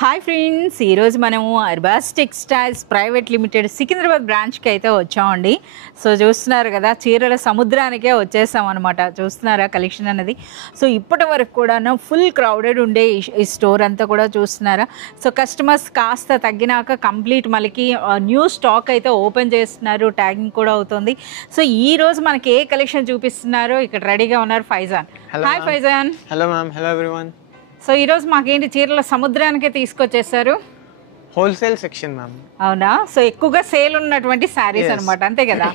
Hi friends, ఈరోజు మనము Arbaz textiles private limited Secunderabad బ్రాంచ్కి అయితే వచ్చామండి. సో చూస్తున్నారు కదా, చీరల సముద్రానికే వచ్చేసాం అనమాట. చూస్తున్నారా కలెక్షన్ అనేది. సో ఇప్పటి వరకు కూడా ఫుల్ క్రౌడెడ్ ఉండే ఈ స్టోర్ అంతా కూడా చూస్తున్నారా. సో కస్టమర్స్ కాస్త తగ్గినాక కంప్లీట్ మనకి న్యూ స్టాక్ అయితే ఓపెన్ చేస్తున్నారు, ట్యాగింగ్ కూడా అవుతుంది. సో ఈ రోజు మనకి ఏ కలెక్షన్ చూపిస్తున్నారో ఇక్కడ రెడీగా ఉన్నారు Faizan. Hi Faizan. Hello ma'am. Hello everyone. So ఈరోజు మాకేంటి చీరల సముద్రానికే తీసుకొచ్చేసారు. Wholesale section ma'am. అవునా? సో ఎక్కువగా సేల్ ఉన్నటువంటి శారీస్ అనమాట, అంతే కదా?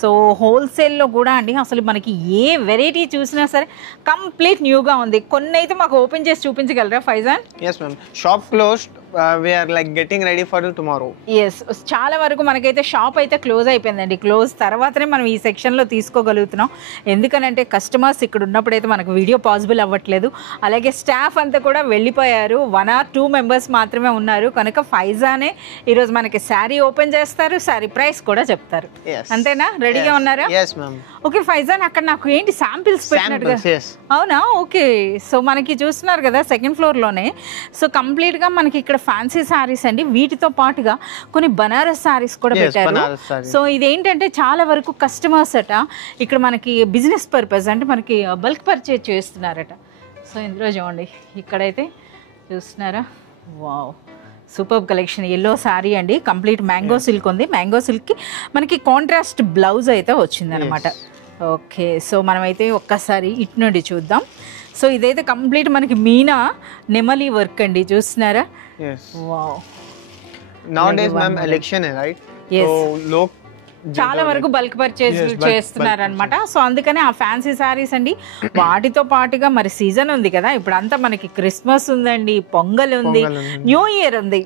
సో హోల్సేల్లో కూడా అండి అసలు మనకి ఏ వెరైటీ చూసినా సరే కంప్లీట్ న్యూగా ఉంది. కొన్ని అయితే మాకు ఓపెన్ చేసి చూపించగలరా Faizan? Yes ma'am. Shop closed. We are like getting ready for tomorrow. Yes, చాలా వరకు మనకైతే షాప్ అయితే క్లోజ్ అయిపోయిందండి. క్లోజ్ తర్వాతనే మనం ఈ సెక్షన్లో తీసుకోగలుగుతున్నాం. ఎందుకనంటే కస్టమర్స్ ఇక్కడ ఉన్నప్పుడైతే మనకు వీడియో పాసిబుల్ అవ్వట్లేదు. అలాగే స్టాఫ్ అంతా కూడా వెళ్ళిపోయారు. 1 or 2 మెంబర్స్ మాత్రమే ఉన్నారు. కనుక ఫైజానే ఈరోజు మనకి శారీ ఓపెన్ చేస్తారు, శారీ ప్రైస్ కూడా చెప్తారు. అంతేనా? రెడీగా ఉన్నారా? Yes ma'am. ఓకే ఫైజాన్, అక్కడ నాకు ఏంటి శాంపిల్స్ పెట్టినట్టుగా? అవునా? ఓకే. సో మనకి చూస్తున్నారు కదా సెకండ్ ఫ్లోర్లోనే. సో కంప్లీట్గా మనకి ఇక్కడ ఫ్యాన్సీ శారీస్ అండి, వీటితో పాటుగా కొన్ని బనారస్ శారీస్ కూడా పెట్టారు. సో ఇదేంటంటే చాలా వరకు కస్టమర్స్ అట ఇక్కడ మనకి బిజినెస్ పర్పస్ అంటే మనకి బల్క్ పర్చేజ్ చేస్తున్నారట. సో ఇందులో చూడండి, ఇక్కడైతే చూస్తున్నారా, wow super collection. Yellow sari అండి, కంప్లీట్ మ్యాంగో సిల్క్ ఉంది. మ్యాంగో సిల్క్కి మనకి కాంట్రాస్ట్ బ్లౌజ్ అయితే వచ్చిందనమాట. ఓకే, సో మనమైతే ఒక్కసారి ఇటు నుండి చూద్దాం. సో ఇదైతే కంప్లీట్ మనకి మీనా నెమలి వర్క్ అండి, చూస్తున్నారా? Wow. Nowadays ma'am election hai, right? Yes. So log చాలా వరకు బల్క్ పర్చేజ్ చేస్తున్నారు అనమాట. సో అందుకనే ఆ ఫ్యాన్సీ శారీస్ అండి. వాటితో పాటుగా మరి సీజన్ ఉంది కదా, ఇప్పుడు అంతా మనకి క్రిస్మస్ ఉందండి, పొంగల్ ఉంది, న్యూ ఇయర్ ఉంది.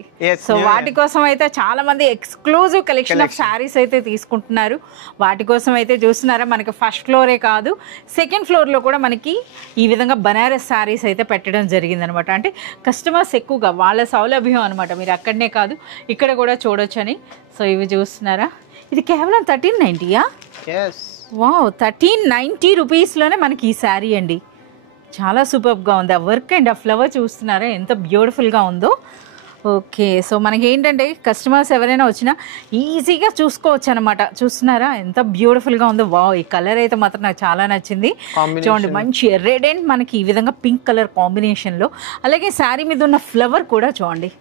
సో వాటి కోసం అయితే చాలా మంది ఎక్స్క్లూజివ్ కలెక్షన్ ఆఫ్ శారీస్ అయితే తీసుకుంటున్నారు. వాటి కోసం అయితే చూస్తున్నారా, మనకి ఫస్ట్ ఫ్లోరే కాదు సెకండ్ ఫ్లోర్లో కూడా మనకి ఈ విధంగా బనారస్ శారీస్ అయితే పెట్టడం జరిగిందనమాట. అంటే కస్టమర్స్ ఎక్కువగా వాళ్ళ సౌలభ్యం అనమాట, మీరు అక్కడనే కాదు ఇక్కడ కూడా చూడొచ్చని. సో ఇవి చూస్తున్నారా, ఇది కేవలం 1390యా? వావ్, 1390 రూపీస్లోనే మనకి ఈ శారీ అండి. చాలా సూపర్గా ఉంది. ఆ వర్క్ అండ్ ఆ ఫ్లవర్ చూస్తున్నారా ఎంత బ్యూటిఫుల్గా ఉందో. ఓకే, సో మనకి ఏంటంటే కస్టమర్స్ ఎవరైనా వచ్చినా ఈజీగా చూసుకోవచ్చు అనమాట. చూస్తున్నారా ఎంత బ్యూటిఫుల్గా ఉందో. వావ్, ఈ కలర్ అయితే మాత్రం నాకు చాలా నచ్చింది. చూడండి, మంచి రెడ్ అండ్ మనకి ఈ విధంగా పింక్ కలర్ కాంబినేషన్లో. అలాగే శారీ మీద ఉన్న ఫ్లవర్ కూడా చూడండి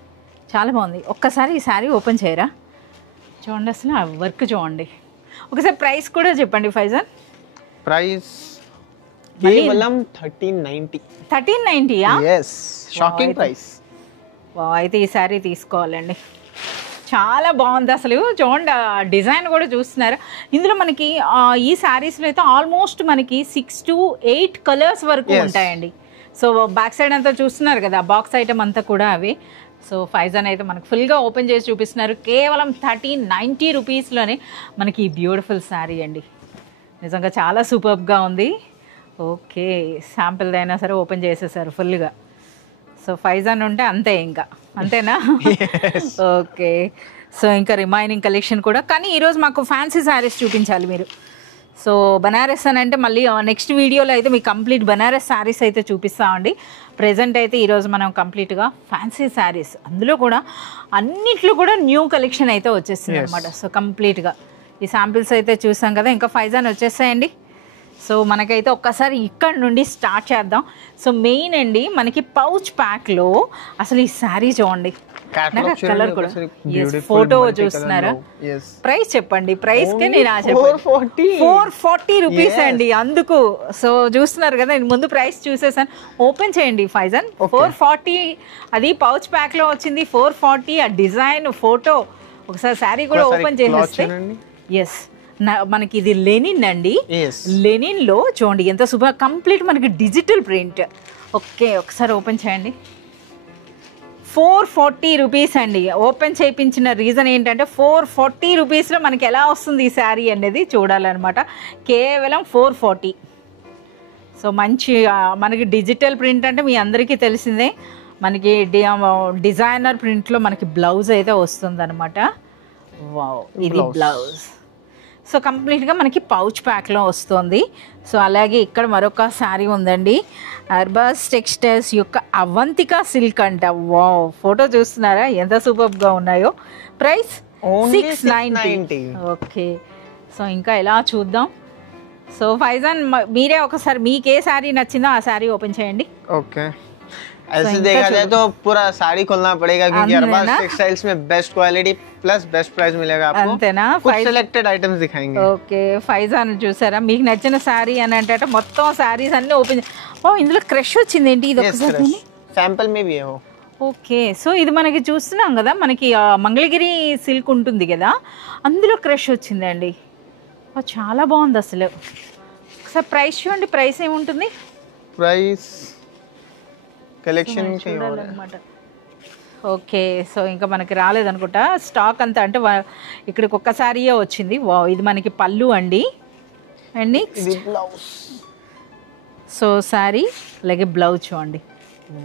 చాలా బాగుంది. ఒక్కసారి ఈ శారీ ఓపెన్ చేయరా, చూడండి అసలు ఆ వర్క్ చూడండి. ఒకసారి ప్రైస్ కూడా చెప్పండి ఫైజాన్. ప్రైస్ కేవలం 1390. 1390యా? yes, shocking price. అయితే ఈ శారీ తీసుకోవాలండి, చాలా బాగుంది అసలు. చూడండి డిజైన్ కూడా చూస్తున్నారు. ఇందులో మనకి ఈ శారీస్లో అయితే ఆల్మోస్ట్ మనకి 6 to 8 కలర్స్ వరకు ఉంటాయండి. సో బ్యాక్ సైడ్ అంతా చూస్తున్నారు కదా, బాక్స్ ఐటమ్ అంతా కూడా అవి. సో ఫైజాన్ అయితే మనకు ఫుల్గా ఓపెన్ చేసి చూపిస్తున్నారు. కేవలం 1390 రూపీస్లోనే మనకి ఈ బ్యూటిఫుల్ శారీ అండి. నిజంగా చాలా సూపర్గా ఉంది. ఓకే, శాంపిల్ అయినా సరే ఓపెన్ చేసేసారు ఫుల్గా. సో ఫైజాన్ ఉంటే అంతే, ఇంకా అంతేనా? ఓకే, సో ఇంకా రిమైనింగ్ కలెక్షన్ కూడా. కానీ ఈరోజు మాకు ఫ్యాన్సీ శారీస్ చూపించాలి మీరు. సో బనారస్ అని అంటే మళ్ళీ నెక్స్ట్ వీడియోలో అయితే మీకు కంప్లీట్ బనారస్ శారీస్ అయితే చూపిస్తామండి. ప్రెజెంట్ అయితే ఈరోజు మనం కంప్లీట్గా ఫ్యాన్సీ శారీస్, అందులో కూడా అన్నిట్లో కూడా న్యూ కలెక్షన్ అయితే వచ్చేస్తుంది అనమాట. సో కంప్లీట్గా ఈ శాంపిల్స్ అయితే చూసాం కదా, ఇంకా ఫైజాన్ వచ్చేసాయండి. సో మనకైతే ఒక్కసారి ఇక్కడ నుండి స్టార్ట్ చేద్దాం. సో మెయిన్ అండి మనకి పౌచ్ ప్యాక్లో అసలు ఈ శారీ చూడండి, కలర్ కూడా ఫోటో చూస్తున్నారా? ప్రైస్ చెప్పండి. ప్రైస్ కి నేను 440 రూపీస్ అండి. అందుకు సో చూస్తున్నారు కదా, నేను ముందు ప్రైస్ చూసేసాను. ఓపెన్ చేయండి ఫైజాన్. 440 అది పౌచ్ ప్యాక్ లో వచ్చింది. 440 ఆ డిజైన్ ఫోటో. ఒకసారి శారీ కూడా ఓపెన్ చేసేస్తే ఎస్, మనకి ఇది లెనిన్ అండి. లెనిన్ లో చూడండి ఎంత సూపర్, కంప్లీట్ మనకి డిజిటల్ ప్రింట్. ఓకే, ఒకసారి ఓపెన్ చేయండి. 440 రూపీస్ అండి. ఓపెన్ చేయించిన రీజన్ ఏంటంటే 440 రూపీస్లో మనకి ఎలా వస్తుంది ఈ శారీ అనేది చూడాలన్నమాట. కేవలం 440. సో మంచి మనకి డిజిటల్ ప్రింట్ అంటే మీ అందరికీ తెలిసిందే, మనకి డిజైనర్ ప్రింట్లో మనకి బ్లౌజ్ అయితే వస్తుంది అనమాట. వావ్, ఇది బ్లౌజ్. సో కంప్లీట్గా మనకి పౌచ్ ప్యాక్లో వస్తుంది. సో అలాగే ఇక్కడ మరొక శారీ ఉందండి, అర్బాస్ టెక్స్టైల్స్ యొక్క అవంతిక సిల్క్ అంట. వావ్, ఫోటో చూస్తున్నారా ఎంత సూపర్గా ఉన్నాయో. Price Only 690. ఓకే, సో ఇంకా ఎలా చూద్దాం. సో ఫైజాన్ మీరే ఒకసారి మీకు ఏ శారీ నచ్చిందో ఆ శారీ ఓపెన్ చేయండి. ओके, ऐसे देखा जाए तो पूरा साड़ी खोलना पड़ेगा क्योंकि अरबाज टेक्सटाइल्स में best quality plus best price मिलेगा आपको. అంతేనా? कुछ सिलेक्टेड आइटम्स दिखाएंगे. ఓకే, ఫైజాన్ చూసారా, మీకు నచ్చిన శారీ అని అంటే మొత్తం శారీస్ అన్ని ఓపెన్. ఓ, ఇందులో క్రష్ వచ్చింది ఏంటి? ఇది ఒకసారి सैंपल में भी है वो. ఓకే, సో ఇది మనకి చూస్తున్నాం కదా, మనకి మంగళగిరి సిల్క్ ఉంటుంది కదా, అందులో క్రష్ వచ్చిందండి. చాలా బాగుంది అసలు. ఒకసారి ప్రైస్ చూడండి, ప్రైస్ ఏముంటుంది? प्राइस कलेक्शन के చూడాలన్నమాట. ఓకే, సో ఇంకా మనకి రాలేదనుకుంటా స్టాక్ అంతా, అంటే ఇక్కడికి ఒక్కసారియే వచ్చింది. వా, ఇది మనకి పళ్ళు అండి. And next blouse. So sari అలాగే బ్లౌజ్ చూడండి.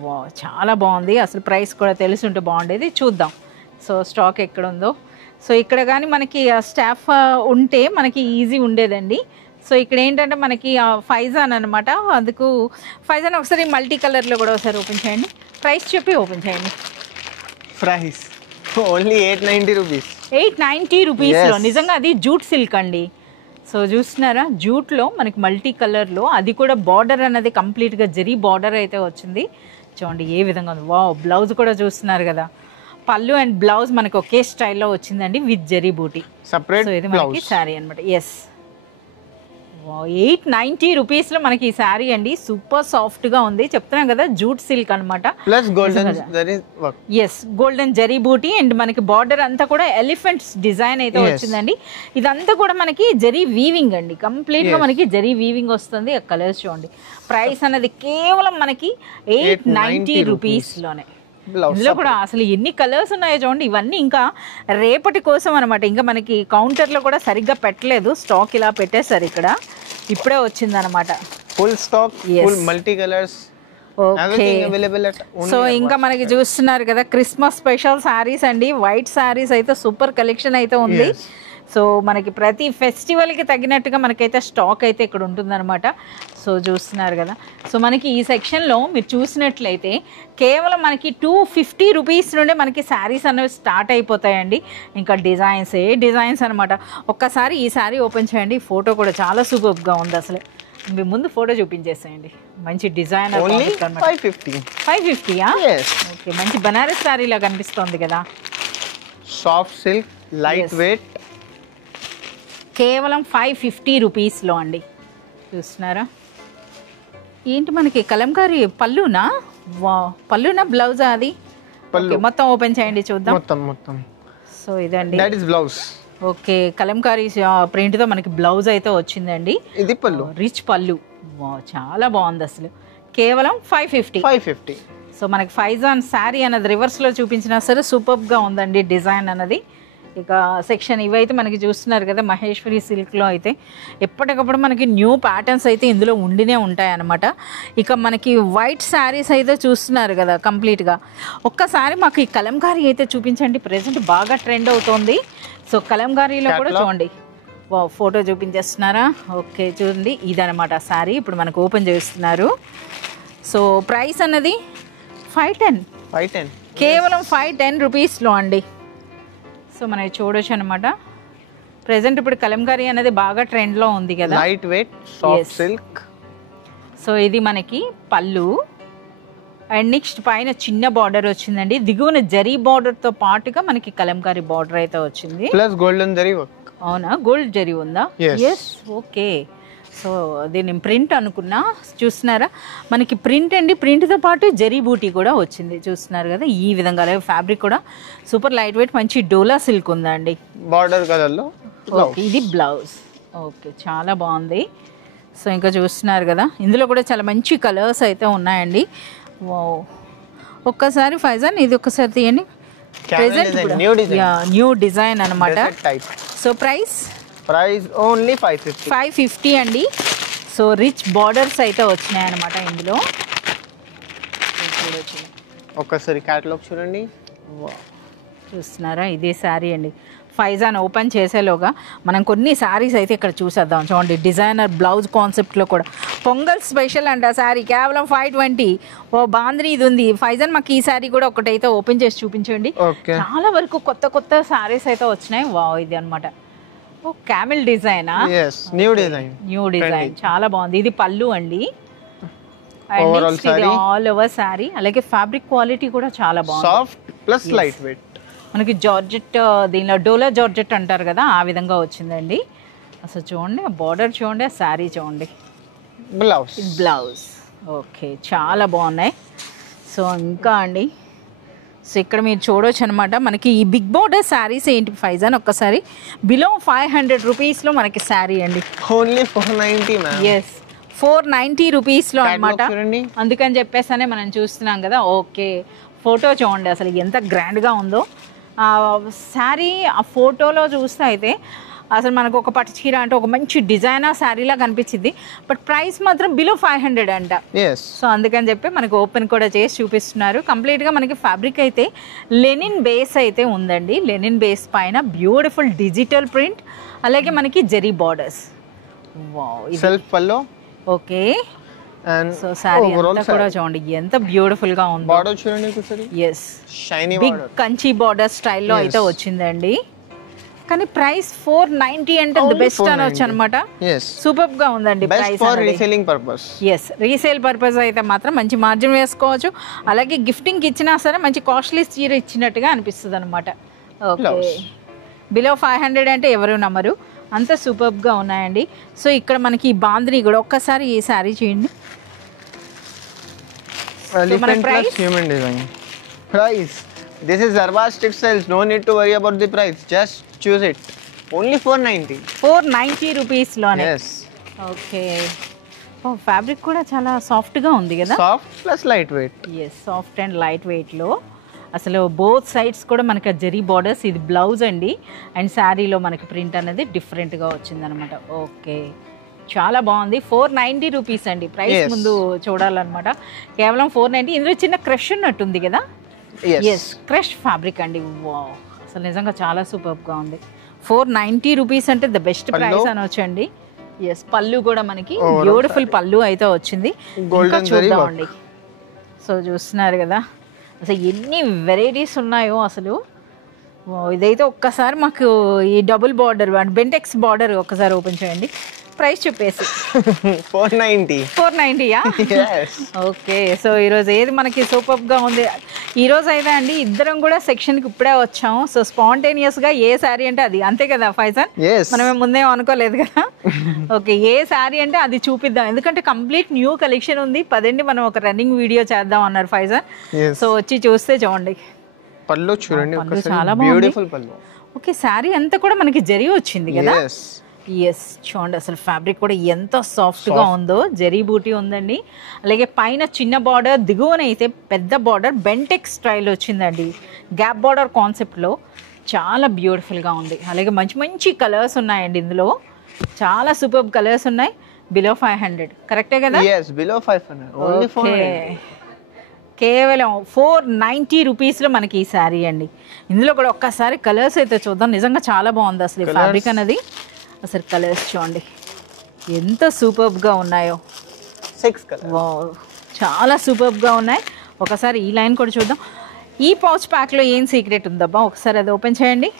వా, చాలా బాగుంది అసలు. ప్రైస్ కూడా తెలిసి ఉంటే బాగుండేది. చూద్దాం సో స్టాక్ ఎక్కడ ఉందో. సో ఇక్కడ కానీ మనకి స్టాఫ్ ఉంటే మనకి ఈజీ ఉండేదండి. సో ఇక్కడ ఏంటంటే మనకి ఫైజాన్ అనమాట, అందుకు ఫైజాన్ ఒకసారి మల్టీ కలర్లో కూడా ఒకసారి ఓపెన్ చేయండి. ప్రైస్ చెప్పి ఓపెన్ చేయండి. Price only 890 rupees. 890 రూపీస్లో. నిజంగా అది జూట్ సిల్క్ అండి. సో చూస్తున్నారా, జూట్లో మనకి మల్టీ కలర్లో, అది కూడా బార్డర్ అన్నది కంప్లీట్గా జరీ బార్డర్ అయితే వచ్చింది. చూడండి ఏ విధంగా ఉంది. వా, బ్లౌజ్ కూడా చూస్తున్నారు కదా, పళ్ళు అండ్ బ్లౌజ్ మనకి ఒకే స్టైల్లో వచ్చిందండి విత్ జరీ బూటీ. సెపరేట్ సో ఇది మనకి శారీ అనమాట. ఎస్, 890 రూపీస్లో మనకి ఈ శారీ అండి. సూపర్ సాఫ్ట్గా ఉంది, చెప్తున్నాం కదా జూట్ సిల్క్ అనమాట. Plus golden zari work. Yes, golden zari బూటీ అండ్ మనకి బార్డర్ అంతా కూడా ఎలిఫెంట్స్ డిజైన్ అయితే వచ్చిందండి. ఇదంతా కూడా మనకి జరీ వీవింగ్ అండి, కంప్లీట్గా మనకి జరీ వీవింగ్ వస్తుంది. ఆ కలర్స్ చూడండి. ప్రైస్ అన్నది కేవలం మనకి 890 రూపీస్లోనే. ఇందులో కూడా అసలు ఎన్ని కలర్స్ ఉన్నాయో చూడండి. ఇవన్నీ ఇంకా రేపటి కోసం అనమాట. ఇంకా మనకి కౌంటర్లో కూడా సరిగ్గా పెట్టలేదు, స్టాక్ ఇలా పెట్టేశారు. ఇక్కడ ఇప్పుడే వచ్చింది అనమాట. Full stock, full multi colours. Okay, so ఇంకా మనకి చూస్తున్నారు కదా క్రిస్మస్ స్పెషల్ శారీస్ అండి. వైట్ శారీస్ అయితే సూపర్ కలెక్షన్ అయితే ఉంది. సో మనకి ప్రతి ఫెస్టివల్కి తగినట్టుగా మనకైతే స్టాక్ అయితే ఇక్కడ ఉంటుందన్నమాట. సో చూస్తున్నారు కదా, సో మనకి ఈ సెక్షన్లో మీరు చూసినట్లయితే కేవలం మనకి 250 రూపీస్ నుండే మనకి శారీస్ అనేవి స్టార్ట్ అయిపోతాయండి. ఇంకా డిజైన్స్ అనమాట. ఒక్కసారి ఈ శారీ ఓపెన్ చేయండి. ఫోటో కూడా చాలా సూపర్గా ఉంది అసలు. మీ ముందు ఫోటో చూపించేసేయండి. మంచి డిజైన్ 550. ఓకే, మంచి బనారస్ శారీలా కనిపిస్తుంది కదా. సాఫ్ట్ సిల్క్, లైట్ వెయిట్, కేవలం 550 రూపీస్లో అండి. చూస్తున్నారా ఏంటి మనకి కలంకారీ పళ్ళునా? వా, పళ్ళునా బ్లౌజా అది? మొత్తం ఓపెన్ చేయండి చూద్దాం. మొత్తం. సో ఇదండి, that is blouse. Okay, Kalamkari ప్రింట్తో మనకి బ్లౌజ్ అయితే వచ్చిందండి. ఇది పళ్ళు, రిచ్ పళ్ళు. వా, చాలా బాగుంది అసలు. కేవలం 550. సో మనకి ఫైజాన్ శారీ అన్నది రివర్స్లో చూపించినా సరే సూపర్గా ఉందండి డిజైన్ అన్నది. ఇక సెక్షన్ ఇవైతే మనకి చూస్తున్నారు కదా, మహేశ్వరి సిల్క్లో అయితే ఎప్పటికప్పుడు మనకి న్యూ ప్యాటర్న్స్ అయితే ఇందులో ఉండినే ఉంటాయి అన్నమాట. ఇక మనకి వైట్ శారీస్ అయితే చూస్తున్నారు కదా కంప్లీట్గా. ఒక్కసారి మాకు ఈ కలంకారీ అయితే చూపించండి, ప్రజెంట్ బాగా ట్రెండ్ అవుతోంది. సో కలంకారీలో కూడా చూడండి. ఫోటో చూపించేస్తున్నారా? ఓకే, చూడండి ఇదనమాట శారీ ఇప్పుడు మనకు ఓపెన్ చేస్తున్నారు. సో ప్రైస్ అన్నది 510, కేవలం 510 రూపీస్లో అండి. సో మనకి చూడొచ్చు అనమాట. ప్రెసెంట్ ఇప్పుడు కలంకారీ అనేది బాగా ట్రెండ్లో ఉంది కదా, light weight soft silk. So ఇది మనకి పళ్ళు అండ్ నెక్స్ట్ పైన చిన్న బార్డర్ వచ్చిందండి. దిగువన జరీ బార్డర్తో పాటుగా మనకి కలంకారీ బార్డర్ అయితే వచ్చింది. Plus golden zari work. అవునా, గోల్డ్ జరీ ఉందా? Yes, okay. సో దీన్ని ప్రింట్ అనుకున్నా. చూస్తున్నారా మనకి ప్రింట్ అండి, ప్రింట్తో పాటు జరీ బూటీ కూడా వచ్చింది. చూస్తున్నారు కదా ఈ విధంగా. అలాగే ఫ్యాబ్రిక్ కూడా సూపర్ లైట్ వెయిట్ మంచి డోలా సిల్క్ ఉందండి బార్డర్ కలర్లో. ఓకే, ఇది బ్లౌజ్. ఓకే, చాలా బాగుంది. సో ఇంకా చూస్తున్నారు కదా ఇందులో కూడా చాలా మంచి కలర్స్ అయితే ఉన్నాయండి. ఒక్కసారి ఫైజాన్ ఇది ఒక్కసారి తీయండి. న్యూ డిజైన్ అనమాట. సో ప్రైస్ ఓన్లీ 550 అండి. సో రిచ్ బార్డర్స్ అయితే వచ్చినాయి అనమాట ఇందులో. ఒక్కసారి క్యాటలాగ్ చూడండి. చూస్తున్నారా ఇదే శారీ అండి. ఫైజాన్ ఓపెన్ చేసేలోగా మనం కొన్ని శారీస్ అయితే ఇక్కడ చూసేద్దాం. చూడండి డిజైనర్ బ్లౌజ్ కాన్సెప్ట్లో కూడా పొంగల్ స్పెషల్ అంట శారీ కేవలం 520. ఓ బాంద్రీ ఇది ఉంది ఫైజాన్. మాకు ఈ శారీ కూడా ఒకటైతే ఓపెన్ చేసి చూపించండి. చాలా వరకు కొత్త కొత్త శారీస్ అయితే వచ్చినాయి. వావ్ ఇది అనమాట. ఓ క్యామిల్ డిజైనా? న్యూ డిజైన్ చాలా బాగుంది. ఇది పళ్ళు అండి. All over sari. అలాగే ఫ్యాబ్రిక్ క్వాలిటీ కూడా చాలా బాగుంది. Soft plus light wait. మనకి జార్జెట్, దీనిలో డోలా జార్జెట్ అంటారు కదా, ఆ విధంగా వచ్చిందండి. అసలు చూడండి బార్డర్ చూడండి, శారీ చూడండి, బ్లౌజ్. ఓకే చాలా బాగున్నాయి. సో ఇంకా అండి, సో ఇక్కడ మీరు చూడవచ్చు అనమాట. మనకి ఈ బిగ్ బార్డర్ శారీస్ ఏంటి ఫైజాన్, ఒక్కసారి బిలో 500 రూపీస్లో మనకి శారీ అండి. Only 490 ma'am. ఎస్ 490 రూపీస్లో అనమాట. అందుకని చెప్పేసానే మనం చూస్తున్నాం కదా. ఓకే ఫోటో చూడండి అసలు ఎంత గ్రాండ్గా ఉందో శారీ. ఆ ఫోటోలో చూస్తే అయితే అసలు మనకు ఒక పట్టు చీర అంటే ఒక మంచి డిజైనర్ శారీలా కనిపించింది. బట్ ప్రైస్ మాత్రం బిలో 500 అంట. సో అందుకని చెప్పి మనకి ఓపెన్ కూడా చేసి చూపిస్తున్నారు. కంప్లీట్గా మనకి ఫ్యాబ్రిక్ అయితే లెనిన్ బేస్ అయితే ఉందండి. లెనిన్ బేస్ పైన బ్యూటిఫుల్ డిజిటల్ ప్రింట్, అలాగే మనకి జెరీ బార్డర్స్. సెల్ఫ్ పల్లో. ఓకే సో శారీ అంతా కూడా చూడండి ఎంత బ్యూటిఫుల్ గా ఉంది. బార్డర్ చూడండి ఒకసారి. yes shiny big Kanchi border స్టైల్లో అయితే వచ్చిందండి. కానీ ప్రైస్ 490 అంటే ది బెస్ట్ అనొచ్చు అన్నమాట. సూపర్ గా ఉందండి price. For reselling purpose. yes resale purpose అయితే మాత్రం మంచి మార్జిన్ వేసుకోవచ్చు. అలాగే గిఫ్టింగ్ కి ఇచ్చినా సరే మంచి కాస్ట్లీ చీర ఇచ్చినట్టుగా అనిపిస్తుంది అనమాట. ఓకే బిలో 500 అంటే ఎవరు నమ్మరు, అంత సూపర్గా ఉన్నాయండి. సో ఇక్కడ మనకి ఈ బాంద్రీ కూడా ఒక్కసారి ఈ శారీ చేయండి. Price this is Zarbaaz Textiles, no need to worry about the price, just choose it, only 490 రూపీస్లోనే. ఓకే ఫ్యాబ్రిక్ కూడా చాలా సాఫ్ట్గా ఉంది కదా. Soft plus light weight. Yes soft and light వెయిట్లో. అసలు బోత్ సైడ్స్ కూడా మనకి జెరీ బార్డర్స్. ఇది బ్లౌజ్ అండి. అండ్ శారీలో మనకి ప్రింట్ అనేది డిఫరెంట్గా వచ్చిందనమాట. ఓకే చాలా బాగుంది. 490 రూపీస్ అండి. ప్రైస్ ముందు చూడాలన్నమాట. కేవలం 490. ఇందులో చిన్న క్రష్ ఉన్నట్టుంది కదా. ఎస్ క్రష్ ఫ్యాబ్రిక్ అండి. వావ్ అసలు నిజంగా చాలా సూపర్గా ఉంది. 490 రూపీస్ అంటే ద బెస్ట్ ప్రైస్ అనొచ్చండి. ఎస్ పళ్ళు కూడా మనకి బ్యూటిఫుల్ పళ్ళు అయితే వచ్చింది. ఇంకా చూద్దామండి. సో చూస్తున్నారు కదా అసలు ఎన్ని వెరైటీస్ ఉన్నాయో అసలు. ఇదైతే ఒక్కసారి మాకు ఈ డబుల్ బార్డర్ బెంటెక్స్ బార్డర్ ఒక్కసారి ఓపెన్ చేయండి. ప్రైస్ చెప్పేసి 490యా? ఓకే సో ఈరోజు ఏది మనకి సూపర్గా ఉంది. ఈరోజు అయితే అండి ఇద్దరం కూడా సెక్షన్కి ఇప్పుడే వచ్చాము. సో స్పాంటేనియస్గా ఏ శారీ అంటే అది, అంతే కదా ఫైజాన్? మనమే ముందేం అనుకోలేదు కదా. ఓకే ఏ శారీ అంటే అది చూపిద్దాం, ఎందుకంటే కంప్లీట్ న్యూ కలెక్షన్ ఉంది. పదండి మనం ఒక రన్నింగ్ వీడియో చేద్దాం అన్నారు ఫైజాన్. సో వచ్చి చూస్తే చూడండి పళ్ళు చూడండి, చాలా బ్యూటిఫుల్ పళ్ళు. ఓకే శారీ అంతా కూడా మనకి జరీ వచ్చింది కదా. ఎస్ చూడండి అసలు ఫ్యాబ్రిక్ కూడా ఎంత సాఫ్ట్గా ఉందో. జరీ బూటీ ఉందండి. అలాగే పైన చిన్న బార్డర్, దిగువనైతే పెద్ద బార్డర్ బెంటెక్స్ స్టైల్ వచ్చిందండి. గ్యాప్ బార్డర్ కాన్సెప్ట్లో చాలా బ్యూటిఫుల్గా ఉంది. అలాగే మంచి మంచి కలర్స్ ఉన్నాయండి ఇందులో. చాలా సూపర్ కలర్స్ ఉన్నాయి. బిలో 500 కరెక్టే కదా? బిలో 500 కేవలం 490 రూపీస్లో మనకి ఈ శారీ అండి. ఇందులో కూడా ఒక్కసారి కలర్స్ అయితే చూద్దాం. నిజంగా చాలా బాగుంది అసలు ఈ ఫ్యాబ్రిక్ అనేది. అసలు కలర్స్ చూడండి ఎంత సూపర్గా ఉన్నాయో. 6 కలర్స్. వావ్ చాలా సూపర్గా ఉన్నాయి. ఒకసారి ఈ లైన్ కూడా చూద్దాం. ఈ పౌచ్ ప్యాక్లో ఏం సీక్రెట్ ఉందబ్బా, ఒకసారి అది ఓపెన్ చేయండి.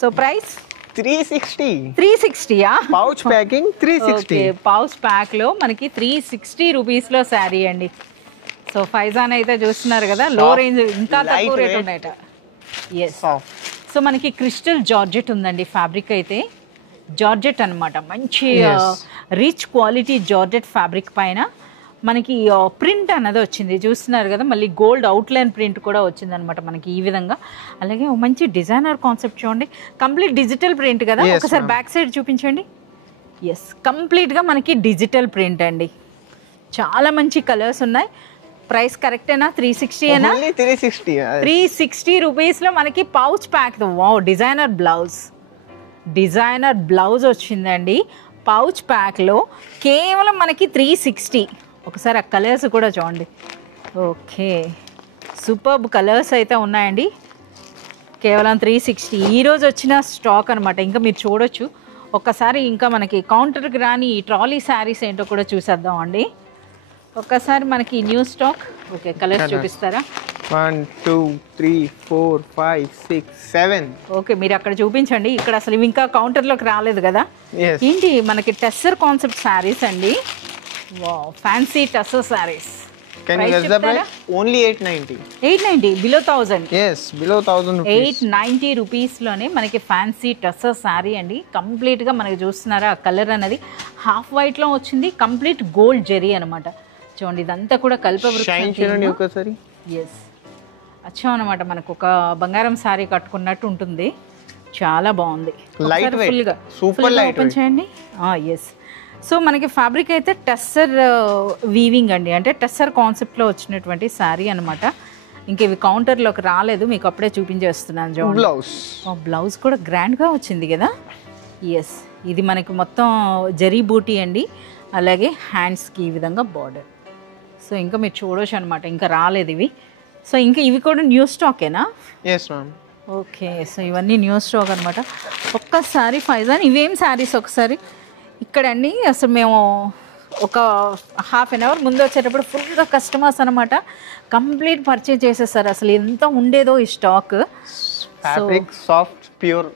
సో ప్రైస్ 360యా? Pouch packing 360. పౌచ్ ప్యాక్లో మనకి 360 రూపీస్లో శారీ అండి. సో ఫైజాన్ అయితే చూస్తున్నారు కదా, లో రేంజ్ ఇంకా తక్కువ రేట్ ఉన్నాయట. ఎస్ సో మనకి క్రిస్టల్ జార్జెట్ ఉందండి. ఫ్యాబ్రిక్ అయితే జార్జెట్ అనమాట. మంచి రిచ్ క్వాలిటీ జార్జెట్ ఫ్యాబ్రిక్ పైన మనకి ప్రింట్ అన్నది వచ్చింది. చూస్తున్నారు కదా, మళ్ళీ గోల్డ్ అవుట్లైన్ ప్రింట్ కూడా వచ్చింది అనమాట మనకి ఈ విధంగా. అలాగే మంచి డిజైనర్ కాన్సెప్ట్ చూడండి. కంప్లీట్ డిజిటల్ ప్రింట్ కదా. ఒకసారి బ్యాక్ సైడ్ చూపించండి. ఎస్ కంప్లీట్గా మనకి డిజిటల్ ప్రింట్ అండి. చాలా మంచి కలర్స్ ఉన్నాయి. ప్రైస్ కరెక్టేనా? 360ఏనా? 360 రూపీస్లో మనకి pouch pack. Wow designer blouse వచ్చిందండి పౌచ్ ప్యాక్లో. కేవలం మనకి 360. ఒకసారి ఆ కలర్స్ కూడా చూడండి. ఓకే సూపర్బ్ కలర్స్ అయితే ఉన్నాయండి. కేవలం 360. ఈరోజు వచ్చిన స్టాక్ అనమాట. ఇంకా మీరు చూడొచ్చు. ఒక్కసారి ఇంకా మనకి కౌంటర్కి రాని ఈ ట్రాలీ శారీస్ ఏంటో కూడా చూసేద్దాం అండి. ఒక్కసారి మనకి న్యూ స్టాక్. ఓకే, కలర్స్ చూపిస్తారా? 1 2 3 4 5 6 7. ఓకే, మీరు అక్కడ చూపించండి. ఇక్కడ అసలు ఇవి ఇంకా కౌంటర్లోకి రాలేదు కదా. Yes. ఏంటి మనకి టెస్సర్ కాన్సెప్ట్ శారీస్ అండి. Wow, fancy tussar saris. Can you guess the price? Only 890. 890, below 1000. Yes, below 1000 rupees. 890 రూపీస్లోనే మనకి ఫ్యాన్సీ టస్సర్ శారీ అండి. కంప్లీట్గా మనకి చూస్తున్నారా ఆ కలర్ అనేది హాఫ్ వైట్లో వచ్చింది. కంప్లీట్ గోల్డ్ జెరీ అనమాట. చూడండి, ఇదంతా కూడా షైన్ చేయండి ఒకసారి. ఎస్, అచ్చా అనమాట. మనకు ఒక బంగారం శారీ కట్టుకున్నట్టు ఉంటుంది. చాలా బాగుంది. Light weight, super light open చేయండి. ఎస్. సో మనకి ఫ్యాబ్రిక్ అయితే టెస్సర్ వీవింగ్ అండి, అంటే టెస్సర్ కాన్సెప్ట్లో వచ్చినటువంటి శారీ అనమాట. ఇంక ఇవి కౌంటర్లోకి రాలేదు, మీకు అప్పుడే చూపించేస్తున్నాను. చూడండి, బ్లౌజ్. బ్లౌజ్ కూడా గ్రాండ్గా వచ్చింది కదా. ఎస్, ఇది మనకి మొత్తం జరీ బూటీ అండి. అలాగే హ్యాండ్స్కి ఈ విధంగా బార్డర్. సో ఇంకా మీరు చూడవచ్చు అనమాట, ఇంకా రాలేదు ఇవి. సో ఇంకా ఇవి కూడా న్యూ స్టాకేనా? Yes ma'am. ఓకే, సో ఇవన్నీ న్యూ స్టాక్ అనమాట. ఒక్కసారి ఫైజాన్ ఇవేం శారీస్ ఒకసారి ఇక్కడ అండి. అసలు మేము ఒక హాఫ్ అన్ అవర్ ముందు వచ్చేటప్పుడు ఫుల్గా కస్టమర్స్ అనమాట కంప్లీట్ పర్చేజ్ చేసేసారు. అసలు ఎంత ఉండేదో ఈ stock. Fabric soft, pure,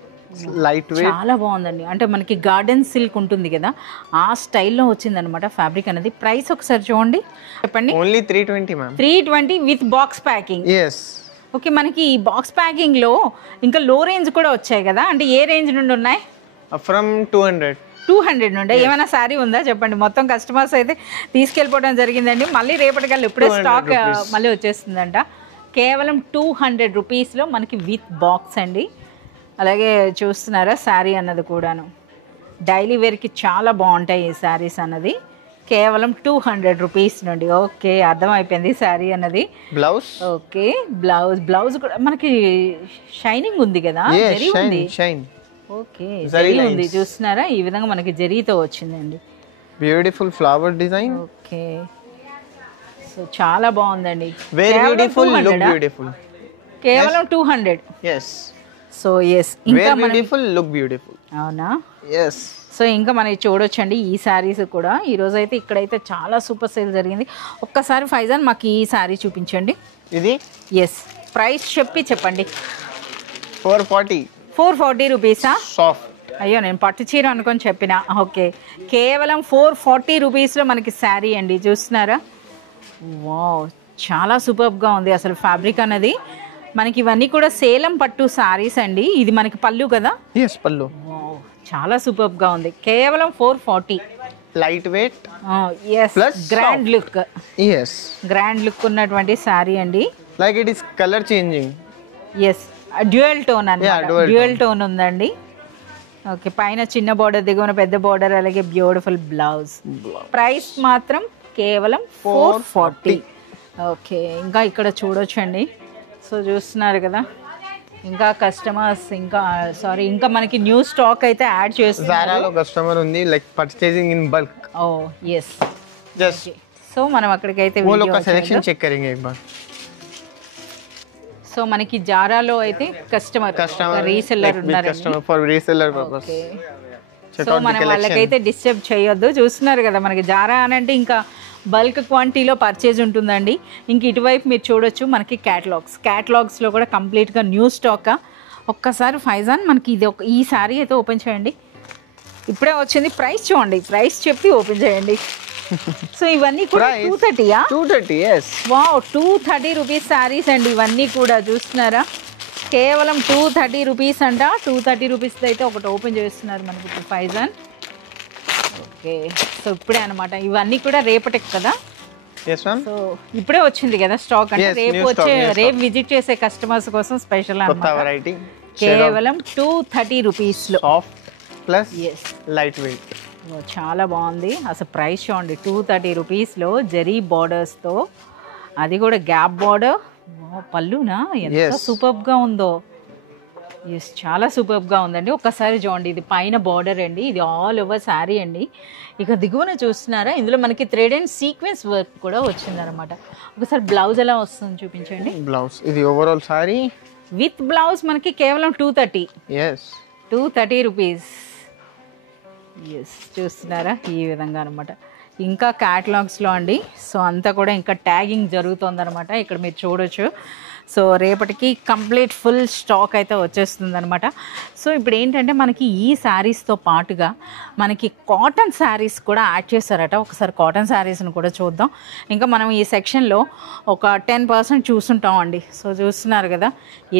light weight, చాలా బాగుందండి. అంటే మనకి గార్డెన్ సిల్క్ ఉంటుంది కదా, ఆ స్టైల్లో వచ్చిందనమాట ఫ్యాబ్రిక్ అనేది. ప్రైస్ ఒకసారి చూడండి, చెప్పండి. Only 320 ma'am. 320 with box packing. Yes. Okay, మనకి ఈ బాక్స్ ప్యాకింగ్లో ఇంకా లో రేంజ్ కూడా వచ్చాయి కదా. అంటే ఏ రేంజ్ నుండి ఉన్నాయి? ఫ్రమ్ 200 నుండి. ఏమైనా శారీ ఉందా చెప్పండి. మొత్తం కస్టమర్స్ అయితే తీసుకెళ్ళిపోవడం జరిగిందండి. మళ్ళీ రేపటికల్లా ఇప్పుడే స్టాక్ మళ్ళీ వచ్చేస్తుందంట. కేవలం 200 రూపీస్లో మనకి విత్ బాక్స్ అండి. అలాగే చూస్తున్నారా శారీ అన్నది కూడాను డైలీ వేర్కి చాలా బాగుంటాయి ఈ శారీస్ అన్నది. కేవలం 200 రూపీస్ నుండి. ఓకే, అర్థమైపోయింది శారీ అన్నది. బ్లౌజ్. ఓకే, బ్లౌజ్ కూడా మనకి షైనింగ్ ఉంది కదా, జరీ ఉంది. ఓకే, జరీ ఉంది, చూస్తున్నారా? ఈ విధంగా మనకి జరీతో వచ్చిందండి. Beautiful flower design. Okay, so చాలా బాగుందండి. Very beautiful, look beautiful. కేవలం 200. yes. సో ఎస్, ఇంకా బ్యూటిఫుల్, లుక్ బ్యూటిఫుల్. అవునా? yes. సో ఇంకా మనకి చూడొచ్చండి ఈ శారీస్ కూడా. ఈరోజు అయితే ఇక్కడైతే చాలా సూపర్ సేల్ జరిగింది. ఒక్కసారి ఫైజాన్ మాకు ఈ శారీ చూపించండి. ఇది ఎస్, ప్రైస్ చెప్పండి. 440 రూపీసా? సాఫ్ట్. అయ్యో, నేను పట్టు చీర అనుకొని చెప్పిన. ఓకే, కేవలం 440 రూపీస్లో మనకి శారీ అండి. చూస్తున్నారా? వావ్, చాలా సూపర్గా ఉంది అసలు ఫ్యాబ్రిక్ అనేది. మనకి ఇవన్నీ కూడా సేలం పట్టు శారీస్ అండి. ఇది మనకి పళ్ళు కదా. ఎస్, పళ్ళు. వావ్, చాలా సూపర్గా ఉంది. కేవలం 440. Light weight. Yes, grand look. Yes, grand look ఉన్నటువంటి శారీ అండి. Like it is colour changing. Yes, dual tone అన్నమాట. డ్యూయల్ టోన్ ఉందండి. ఓకే, పైన చిన్న బార్డర్, దిగువన పెద్ద బార్డర్, అలాగే బ్యూటిఫుల్ బ్లౌజ్. ప్రైస్ మాత్రం కేవలం 440. ఓకే, ఇంకా ఇక్కడ చూడొచ్చండి. సో చూస్తున్నారు కదా, ఇంకా కస్టమర్స్ ఇంకా మనకి న్యూ స్టాక్ అయితే యాడ్ చేస్తున్నారు. జారాలో కస్టమర్ ఉంది, like purchasing in bulk. Oh yes, just so మనం అక్కడికైతే वो लोग का सिलेक्शन चेक करेंगे एक बार. సో మనకి జారాలో అయితే కస్టమర్ రీసెల్లర్ ఉన్నారు. Customer for reseller purpose. So మనం వాళ్ళకైతే డిస్టర్బ్ చేయొద్దు. చూస్తున్నారు కదా, మనకి జారా అని అంటే ఇంకా బల్క్ క్వాంటిటీలో పర్చేజ్ ఉంటుందండి. ఇంక ఇటువైపు మీరు చూడొచ్చు మనకి క్యాటలాగ్స్లో కూడా కంప్లీట్గా న్యూ స్టాక్. ఒక్కసారి ఫైజాన్ మనకి ఇది ఈ శారీ అయితే ఓపెన్ చేయండి. ఇప్పుడే వచ్చింది. ప్రైస్ చూడండి, ప్రైస్ చెప్పి ఓపెన్ చేయండి. సో ఇవన్నీ కూడా 230. 230, yes. వావ్, 230 రూపీస్ శారీస్ అండి ఇవన్నీ కూడా. చూస్తున్నారా? కేవలం 230 రూపీస్ అంట. 230 రూపీస్ అయితే ఒకటి ఓపెన్ చేస్తున్నారు మనకి ఇప్పుడు ఫైజాన్. ఓకే, సో ఇప్పుడే అనమాట. ఇవన్నీ కూడా రేపటికి కదా. yes ma'am. సో ఇప్పుడే వచ్చింది కదా స్టాక్. అంటే రేపు విజిట్ చేసే కస్టమర్స్ కోసం స్పెషల్ అన్నమాట. కేవలం 230 రూపీస్లో సాఫ్ట్ ప్లస్ లైట్ వెయిట్. చాలా బాగుంది అసలు. ప్రైస్ చూడండి, 230 రూపీస్లో జరీ బార్డర్స్తో, అది కూడా గ్యాప్ బార్డర్. పళ్ళునా ఎంత సూపర్గా ఉందో. ఎస్, చాలా సూపర్గా ఉందండి. ఒక్కసారి చూడండి, ఇది పైన బార్డర్ అండి, ఇది ఆల్ ఓవర్ శారీ అండి. ఇక దిగువన చూస్తున్నారా, ఇందులో మనకి థ్రెడ్ అండ్ సీక్వెన్స్ వర్క్ కూడా వచ్చిందనమాట. ఒకసారి బ్లౌజ్ ఎలా వస్తుంది చూపించండి. బ్లౌజ్ ఇది ఓవరాల్ శారీ. విత్ బ్లౌజ్ మనకి కేవలం 230. yes 230 rupees. ఎస్, చూస్తున్నారా ఈ విధంగా అనమాట. ఇంకా క్యాటలాగ్స్లో అండి. సో అంతా కూడా ఇంకా ట్యాగింగ్ జరుగుతుందన్నమాట. ఇక్కడ మీరు చూడొచ్చు. సో రేపటికి కంప్లీట్ ఫుల్ స్టాక్ అయితే వచ్చేస్తుంది అనమాట. సో ఇప్పుడు ఏంటంటే మనకి ఈ శారీస్తో పాటుగా మనకి కాటన్ శారీస్ కూడా యాడ్ చేశారట. ఒకసారి కాటన్ శారీస్ని కూడా చూద్దాం. ఇంకా మనం ఈ సెక్షన్లో ఒక 10% చూస్తుంటాం అండి. సో చూస్తున్నారు కదా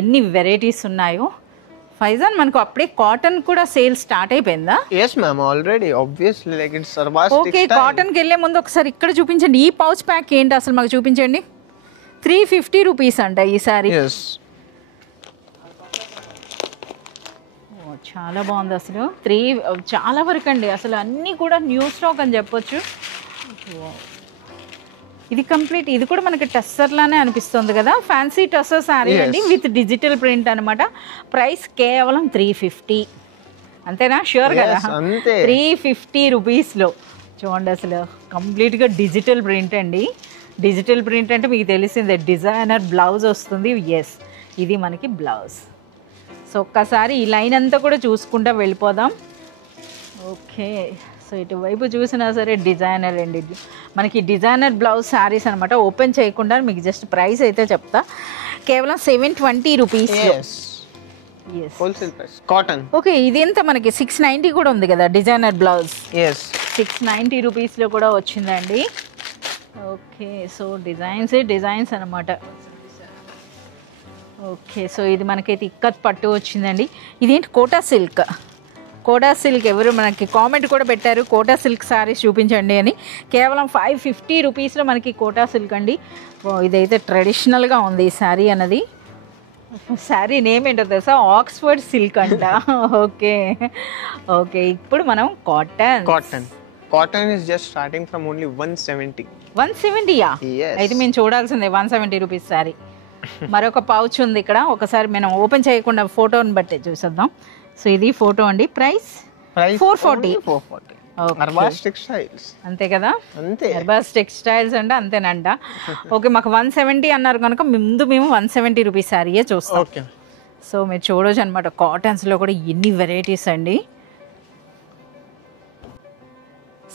ఎన్ని వెరైటీస్ ఉన్నాయో. ఫైజాన్, మనకు అప్పుడే కాటన్ కూడా సేల్ స్టార్ట్ అయిపోయిందా? yes ma'am, already obviously like it's Arbas okay, textile. కాటన్కి వెళ్ళే ముందు ఒకసారి ఇక్కడ చూపించండి. ఈ పౌచ్ ప్యాక్ ఏంటి అసలు మాకు చూపించండి. 350 రూపీస్ అంట ఈ సారీ. yes చాలా బాగుంది అసలు. చాలా వరకు అండి అసలు అన్నీ కూడా న్యూ స్టాక్ అని చెప్పొచ్చు. ఇది కంప్లీట్, ఇది కూడా మనకి టస్సర్ లానే అనిపిస్తుంది కదా. ఫ్యాన్సీ టస్సర్ శారీ అండి విత్ డిజిటల్ ప్రింట్ అనమాట. ప్రైస్ కేవలం 350. అంతేనా? ష్యూర్ కదా? 350 రూపీస్లో చూడండి. అసలు కంప్లీట్గా డిజిటల్ ప్రింట్ అండి. డిజిటల్ ప్రింట్ అంటే మీకు తెలిసిందే, డిజైనర్ బ్లౌజ్ వస్తుంది. ఎస్, ఇది మనకి బ్లౌజ్. సో ఒక్కసారి ఈ లైన్ అంతా కూడా చూసుకుంటూ వెళ్ళిపోదాం. ఓకే, సో ఇటువైపు చూసినా సరే డిజైనర్ అండి. మనకి డిజైనర్ బ్లౌజ్ శారీస్ అనమాట. ఓపెన్ చేయకుండా మీకు జస్ట్ ప్రైస్ అయితే చెప్తా. కేవలం 720 rupees. Wholesale price cotton. Okay, ఇదెంత మనకి 690 కూడా ఉంది కదా డిజైనర్ బ్లౌజ్. 690 రూపీస్లో కూడా వచ్చిందండి. ఓకే, సో డిజైన్స్ అనమాట. ఓకే, సో ఇది మనకైతే ఇక్కత్ పట్టు వచ్చిందండి. ఇదేంటి కోటా సిల్క్. కోటా సిల్క్ ఎవరు మనకి కామెంట్ కూడా పెట్టారు, కోటా సిల్క్ శారీస్ చూపించండి అని. కేవలం 550 రూపీస్లో మనకి కోటా సిల్క్ అండి. ఇదైతే ట్రెడిషనల్గా ఉంది ఈ శారీ అన్నది. శారీ నేమ్ ఏంటో తెలుసా? ఆక్స్ఫర్డ్ సిల్క్ అంట. ఓకే ఓకే, ఇప్పుడు మనం cotton is just starting from only 170. 170యా? Yes. అయితే మేము చూడాల్సిందే 170 రూపీస్ శారీ. మరొక పౌచ్ ఉంది ఇక్కడ. ఒకసారి మనం ఓపెన్ చేయకుండా ఫోటోని బట్టి చూసేద్దాం. సో ఇది ఫోటో అండి. ప్రైస్ 440. అర్బాస్ టెక్స్టైల్స్. అంతే కదా? అంతే. అర్బాస్ టెక్స్టైల్స్ అంటే అంతేనంట. ఓకే, మాకు 170 అన్నారు కనుక ముందు మేము 170 రూపీస్ శారీయే చూస్తాం. ఓకే, సో మీరు చూడొచ్చు అనమాట. కాటన్స్లో కూడా ఎన్ని వెరైటీస్ అండి.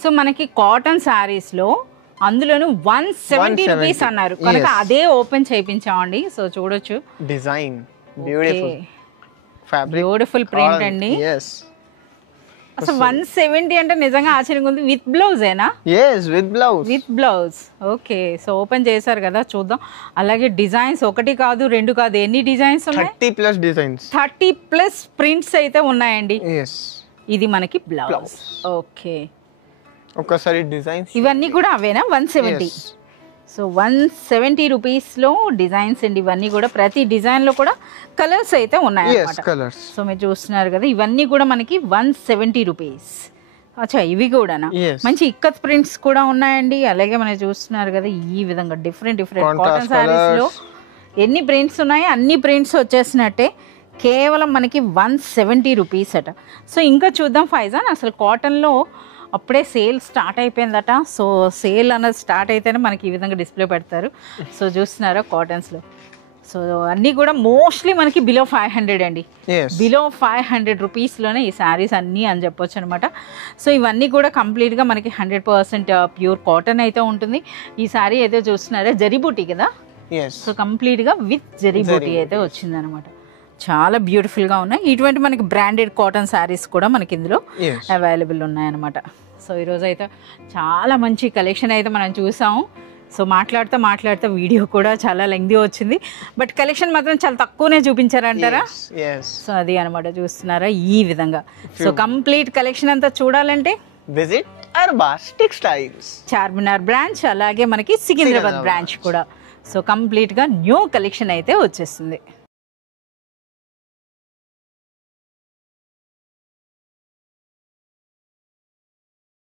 సో మనకి కాటన్ శారీస్లో అందులోను 170 రూపీస్ అన్నారు కనుక అదే ఓపెన్ చేయించామండి. సో చూడొచ్చు. Design beautiful, fabric beautiful print అండి. అసలు 170 అంటే నిజంగా ఆశ్చర్యంగా ఉంది. విత్ బ్లౌజ్ ఏనా? With blouse. Okay, so open చేశారు కదా, చూద్దాం. అలాగే డిజైన్స్ ఒకటి కాదు రెండు కాదు, ఎన్ని డిజైన్స్ ఉన్నాయి? 30+ డిజైన్స్, 30+ ప్రింట్స్ అయితే ఉన్నాయండి. ఇది మనకి బ్లౌజ్. ఓకే, ఒకసారి డిజైన్స్ ఇవన్నీ కూడా అవేనా? 170. సో 170 రూపీస్లో డిజైన్స్ అండి. ఇవన్నీ కూడా ప్రతి డిజైన్లో కూడా కలర్స్ అయితే ఉన్నాయి అన్నమాట. సో మీరు చూస్తున్నారు కదా, ఇవన్నీ కూడా మనకి 170 రూపీస్. అచ్చా, ఇవి కూడానా? మంచి ఇక్కత్ ప్రింట్స్ కూడా ఉన్నాయండి. అలాగే మనం చూస్తున్నారు కదా ఈ విధంగా డిఫరెంట్ కాటన్ శారీస్లో ఎన్ని ప్రింట్స్ ఉన్నాయో అన్ని ప్రింట్స్ వచ్చేసినట్టే. కేవలం మనకి 170 రూపీస్ అట. సో ఇంకా చూద్దాం ఫైజాన్, అసలు కాటన్లో అప్పుడే సేల్ స్టార్ట్ అయిపోయిందట. సో సేల్ అన్నది స్టార్ట్ అయితేనే మనకి ఈ విధంగా డిస్ప్లే పెడతారు. సో చూస్తున్నారా కాటన్స్లో. సో అన్నీ కూడా మోస్ట్లీ మనకి బిలో 500 అండి. బిలో 500 రూపీస్లోనే ఈ శారీస్ అన్నీ అని చెప్పొచ్చు అనమాట. సో ఇవన్నీ కూడా కంప్లీట్గా మనకి 100% ప్యూర్ కాటన్ అయితే ఉంటుంది. ఈ శారీ అయితే చూస్తున్నారా జరీబూటీ కదా. సో కంప్లీట్గా విత్ జరీబూటీ అయితే వచ్చిందనమాట. చాలా బ్యూటిఫుల్గా ఉన్నాయి. ఇటువంటి మనకి బ్రాండెడ్ కాటన్ శారీస్ కూడా మనకి ఇందులో అవైలబుల్ ఉన్నాయన్నమాట. సో ఈరోజు అయితే చాలా మంచి కలెక్షన్ అయితే మనం చూసాము. సో మాట్లాడుతూ వీడియో కూడా చాలా లెంగ్తీ వచ్చింది. బట్ కలెక్షన్ మాత్రం చాలా తక్కువనే చూపించారంటారా? సో అది అనమాట, చూస్తున్నారా ఈ విధంగా. సో కంప్లీట్ కలెక్షన్ అంతా చూడాలంటే visit Arbaz textiles, Charminar branch, అలాగే మనకి సికింద్రాబాద్ బ్రాంచ్ కూడా. సో కంప్లీట్గా న్యూ కలెక్షన్ అయితే వచ్చేస్తుంది.